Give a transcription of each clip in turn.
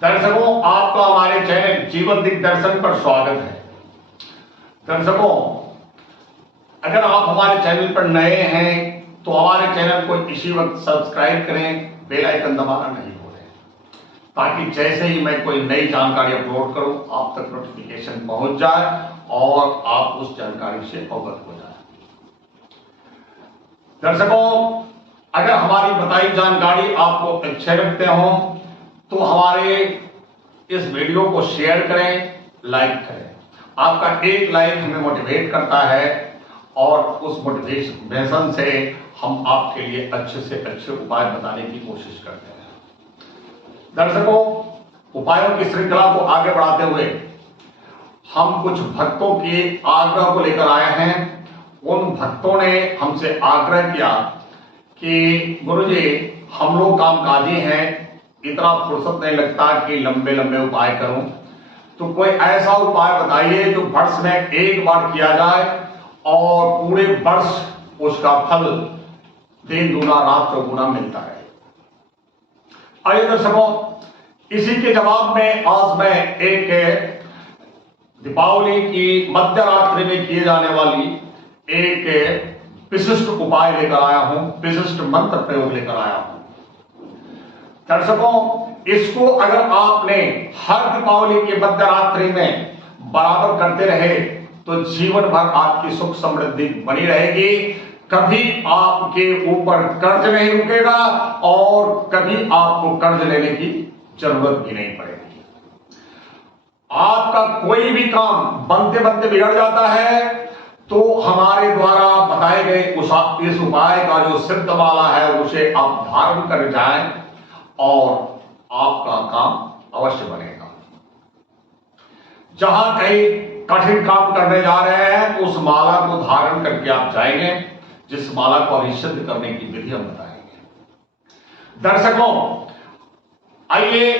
दर्शकों, आपका हमारे चैनल जीवन दिग्दर्शन पर स्वागत है। दर्शकों, अगर आप हमारे चैनल पर नए हैं तो हमारे चैनल को इसी वक्त सब्सक्राइब करें, बेल आइकन दबाना नहीं भूलें, ताकि जैसे ही मैं कोई नई जानकारी अपलोड करूं आप तक नोटिफिकेशन पहुंच जाए और आप उस जानकारी से अवगत हो जाए। दर्शकों, अगर हमारी बताई जानकारी आपको अच्छे लगते हो तो हमारे इस वीडियो को शेयर करें, लाइक करें। आपका एक लाइक हमें मोटिवेट करता है और उस मोटिवेशन से हम आपके लिए अच्छे से अच्छे उपाय बताने की कोशिश करते हैं। दर्शकों, उपायों की श्रृंखला को आगे बढ़ाते हुए हम कुछ भक्तों के आग्रह को लेकर आए हैं। उन भक्तों ने हमसे आग्रह किया कि गुरुजी, हम लोग कामकाजी हैं, इतना फुर्सत नहीं लगता कि लंबे लंबे उपाय करूं, तो कोई ऐसा उपाय बताइए जो वर्ष में एक बार किया जाए और पूरे वर्ष उसका फल दिन दूना रात चौगुना मिलता है। आइए दर्शकों, इसी के जवाब में आज मैं एक दीपावली की मध्यरात्रि में किए जाने वाली एक विशिष्ट उपाय लेकर आया हूं, विशिष्ट मंत्र प्रयोग लेकर आया हूं। दर्शकों, इसको अगर आपने हर दीपावली की मध्यरात्रि में बराबर करते रहे तो जीवन भर आपकी सुख समृद्धि बनी रहेगी। कभी आपके ऊपर कर्ज नहीं रुकेगा और कभी आपको कर्ज लेने की जरूरत भी नहीं पड़ेगी। आपका कोई भी काम बनते बनते बिगड़ जाता है तो हमारे द्वारा बताए गए इस उपाय का जो सिद्ध वाला है उसे आप धारण कर जाएं और आपका काम अवश्य बनेगा। जहां कहीं कठिन काम करने जा रहे हैं तो उस माला को धारण करके आप जाएंगे, जिस माला को अभी सिद्ध करने की विधि हम बताएंगे। दर्शकों, आइए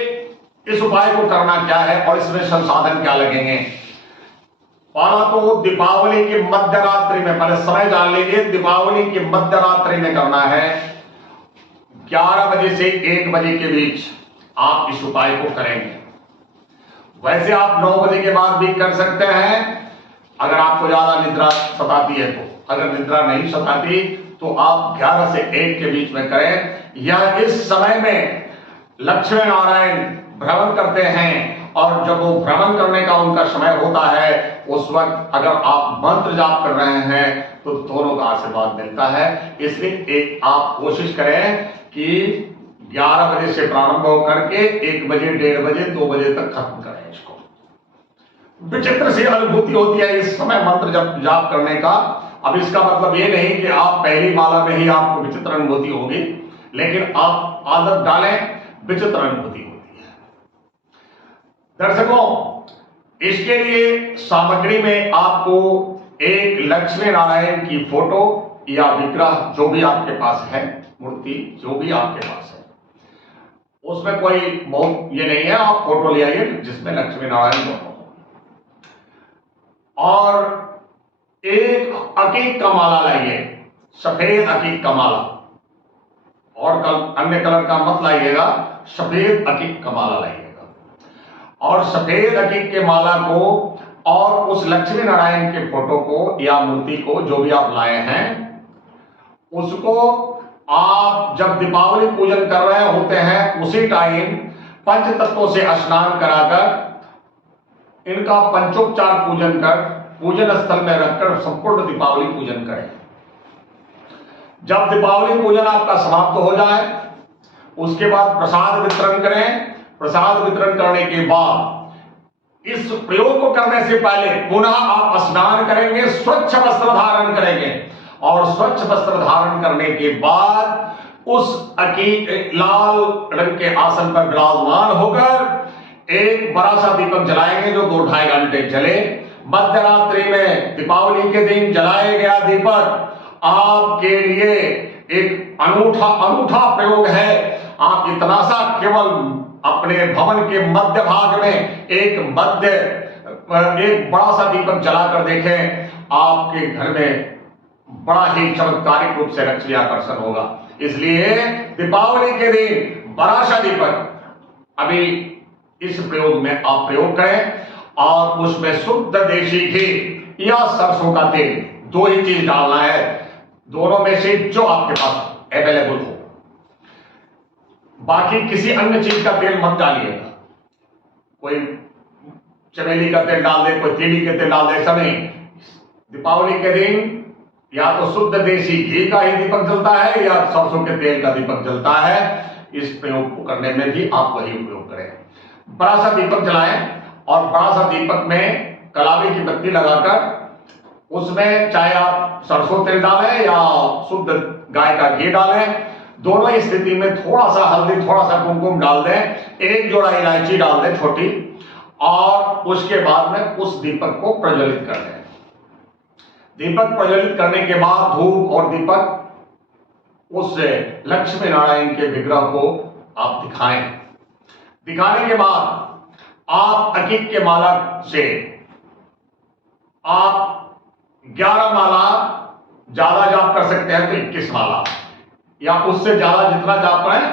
इस उपाय को करना क्या है और इसमें संसाधन क्या लगेंगे। पहला तो दीपावली की मध्यरात्रि में, पहले समय जान लीजिए, दीपावली की मध्यरात्रि में करना है। 11 बजे से 1 बजे के बीच आप इस उपाय को करेंगे। वैसे आप 9 बजे के बाद भी कर सकते हैं अगर आपको ज्यादा निद्रा सताती है तो। अगर निद्रा नहीं सताती तो आप 11 से 1 के बीच में करें। या इस समय में लक्ष्मी नारायण भ्रमण करते हैं और जब वो भ्रमण करने का उनका समय होता है उस वक्त अगर आप मंत्र जाप कर रहे हैं तो दोनों का आशीर्वाद मिलता है। इसलिए आप कोशिश करें कि 11 बजे से प्रारंभ करके 1 बजे, 1:30 बजे, 2 बजे तक खत्म करें इसको। विचित्र सी अनुभूति होती है इस समय मंत्र जाप करने का। अब इसका मतलब ये नहीं कि आप पहली माला में ही आपको विचित्र अनुभूति होगी, लेकिन आप आदत डालें, विचित्र अनुभूति होती है। दर्शकों, इसके लिए सामग्री में आपको एक लक्ष्मी नारायण की फोटो या विग्रह जो भी आपके पास है, मूर्ति जो भी आपके पास है, उसमें कोई बहुत ये नहीं है, आप फोटो ले आइए जिसमें लक्ष्मी नारायण दोनों हो, और एक अकीक का माला लाइए, सफेद अकीक का माला, और अन्य कलर का मत लाइएगा, सफेद अकीक का माला लाइएगा। और सफेद अकीक के माला को और उस लक्ष्मी नारायण के फोटो को या मूर्ति को जो भी आप लाए हैं उसको आप जब दीपावली पूजन कर रहे होते हैं उसी टाइम पंच तत्वों से स्नान कराकर इनका पंचोपचार पूजन कर पूजन स्थल में रखकर संपूर्ण दीपावली पूजन करें। जब दीपावली पूजन आपका समाप्त हो जाए उसके बाद प्रसाद वितरण करें। प्रसाद वितरण करने के बाद इस प्रयोग को करने से पहले पुनः आप स्नान करेंगे, स्वच्छ वस्त्र धारण करेंगे और स्वच्छ वस्त्र धारण करने के बाद उस लाल रंग के आसन पर विराजमान होकर एक बड़ा सा दीपक जलाएंगे जो 2-2.5 घंटे जले। मध्यरात्रि में दीपावली के दिन जलाया गया दीपक आपके लिए एक अनूठा प्रयोग है। आप इतना सा केवल अपने भवन के मध्य भाग में एक बड़ा सा दीपक जलाकर देखें, आपके घर में बड़ा ही चमत्कारिक रूप से लक्ष्मी आकर्षण होगा। इसलिए दीपावली के दिन बड़ा सा दीपक, अभी इस प्रयोग में आप प्रयोग करें और उसमें शुद्ध देशी घी या सरसों का तेल, दो ही चीज डालना है, दोनों में से जो आपके पास अवेलेबल हो। बाकी किसी अन्य चीज का तेल मत डालिएगा। कोई चमेली का तेल डाल दे, कोई तीली के तेल डाल दे, ऐसा नहीं। दीपावली के दिन या तो शुद्ध देशी घी का ही दीपक जलता है या सरसों के तेल का दीपक जलता है। इस प्रयोग को करने में भी आप वही उपयोग करें। बड़ा सा दीपक जलाएं और बड़ा सा दीपक में कलावी की बत्ती लगाकर उसमें चाहे आप सरसों तेल डालें या शुद्ध गाय का घी डालें, दोनों ही स्थिति में थोड़ा सा हल्दी, थोड़ा सा कुमकुम डाल दें, एक जोड़ा इलायची डाल दें छोटी, और उसके बाद में उस दीपक को प्रज्वलित कर दें। दीपक प्रज्वलित करने के बाद धूप और दीपक उस लक्ष्मी नारायण के विग्रह को आप दिखाएं। दिखाने के बाद आप अकीक के माला से आप 11 माला ज्यादा जाप कर सकते हैं तो 21 माला, या उससे ज्यादा जितना जाप करें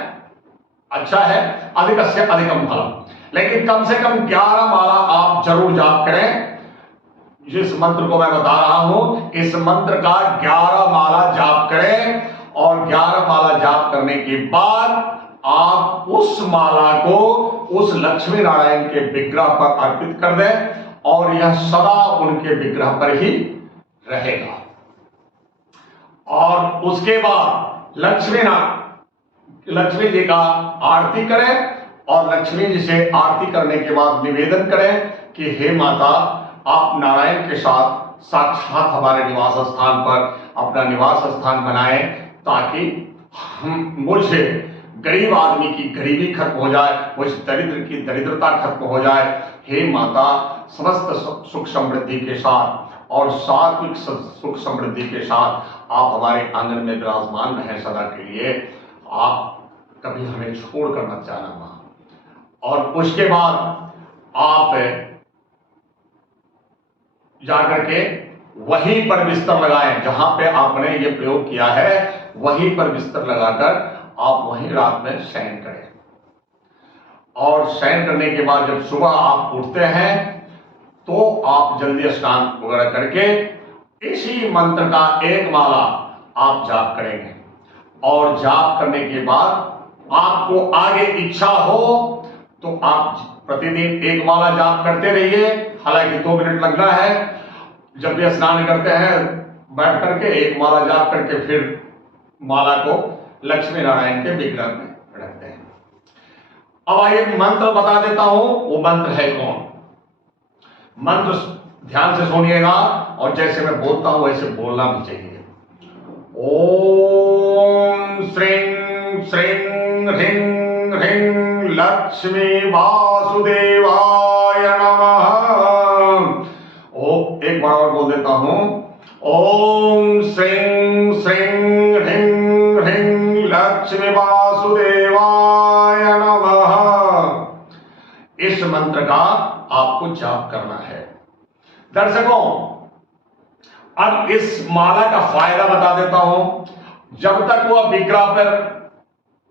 अच्छा है, अधिक से अधिकम फलम, लेकिन कम से कम 11 माला आप जरूर जाप करें। जिस मंत्र को मैं बता रहा हूं, इस मंत्र का 11 माला जाप करें और 11 माला जाप करने के बाद आप उस माला को उस लक्ष्मी नारायण के विग्रह पर अर्पित कर दें और यह सदा उनके विग्रह पर ही रहेगा। और उसके बाद लक्ष्मी जी का आरती करें और लक्ष्मी जी से आरती करने के बाद निवेदन करें कि हे माता, आप नारायण के साथ साक्षात हमारे निवास स्थान पर अपना निवास स्थान बनाएं, ताकि मुझे गरीब आदमी की गरीबी खत्म हो जाए, मुझ दरिद्र की दरिद्रता खत्म हो जाए। हे माता, समस्त सुख समृद्धि के साथ और सात्विक सुख समृद्धि के साथ आप हमारे आंगन में विराजमान रहें सदा के लिए। आप कभी हमें छोड़कर मत जाना मां। और उसके बाद आप जाकर के वहीं पर बिस्तर लगाएं, जहां पे आपने ये प्रयोग किया है, वहीं पर बिस्तर लगाकर आप वहीं रात में शयन करें। और शयन करने के बाद जब सुबह आप उठते हैं तो आप जल्दी स्नान वगैरह करके इसी मंत्र का एक माला आप जाप करेंगे। और जाप करने के बाद आपको आगे इच्छा हो तो आप प्रतिदिन एक माला जाप करते रहिए, हालांकि 2 मिनट लगना है। जब भी स्नान करते हैं बैठ करके एक माला जाप करके फिर माला को लक्ष्मी नारायण के विग्रह में रखते हैं। अब आइए मंत्र बता देता हूं, वो मंत्र है कौन। मंत्र ध्यान से सुनिएगा और जैसे मैं बोलता हूं वैसे बोलना भी चाहिए। ओम श्रीं श्रीं ह्रीं ह्रीं लक्ष्मी वासुदेवाय नमः। एक बार और बोल देता हूं। ओम श्रीं श्रीं ह्रीं ह्रीं लक्ष्मी वासुदेवाय नमः। इस मंत्र का आपको जाप करना है। दर्शकों, अब इस माला का फायदा बता देता हूं। जब तक वो विग्रह पर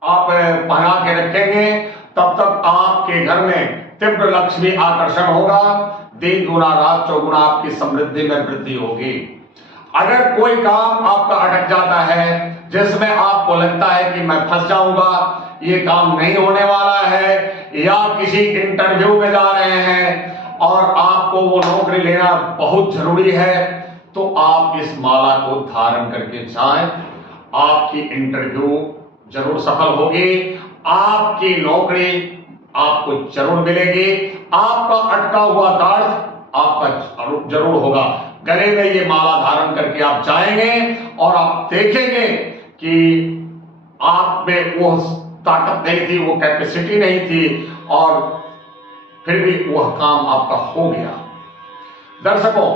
आप पहना के रखेंगे तब तक आपके घर में तीव्र लक्ष्मी आकर्षण होगा, दिन गुना रात चौगुना आपकी समृद्धि में वृद्धि होगी। अगर कोई काम आपका अटक जाता है, जिसमें आपको लगता है कि मैं फंस जाऊंगा, ये काम नहीं होने वाला है, या किसी इंटरव्यू में जा रहे हैं और आपको वो नौकरी लेना बहुत जरूरी है, तो आप इस माला को धारण करके जाएं। आपकी इंटरव्यू जरूर सफल होगी, आपकी नौकरी आपको जरूर मिलेगी, आपका अटका हुआ कार्य आपका जरूर होगा। गले में ये माला धारण करके आप जाएंगे और आप देखेंगे कि आप में वो ताकत नहीं थी, वो कैपेसिटी नहीं थी, और फिर भी वह काम आपका हो गया। दर्शकों,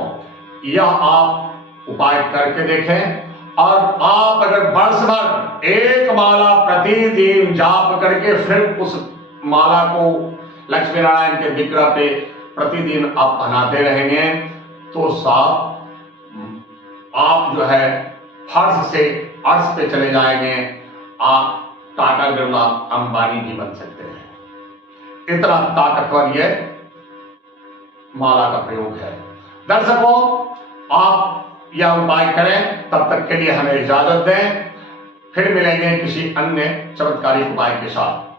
यह आप उपाय करके देखें और आप अगर वर्ष भर एक माला प्रतिदिन जाप करके फिर उस माला को लक्ष्मी नारायण के विग्रह पे प्रतिदिन आप पहनाते रहेंगे तो साथ आप जो है फर्श से अर्श पे चले जाएंगे। आप टाटा बिरला अंबानी भी बन सकते हैं। इतना ताकतवर यह माला का प्रयोग है। दर्शकों, आप यह उपाय करें, तब तक के लिए हमें इजाजत दें। फिर मिलेंगे किसी अन्य चमत्कारी उपाय के साथ।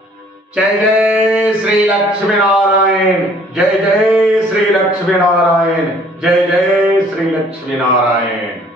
जय जय श्री लक्ष्मी नारायण, जय जय श्री लक्ष्मी नारायण, जय जय श्री लक्ष्मी नारायण।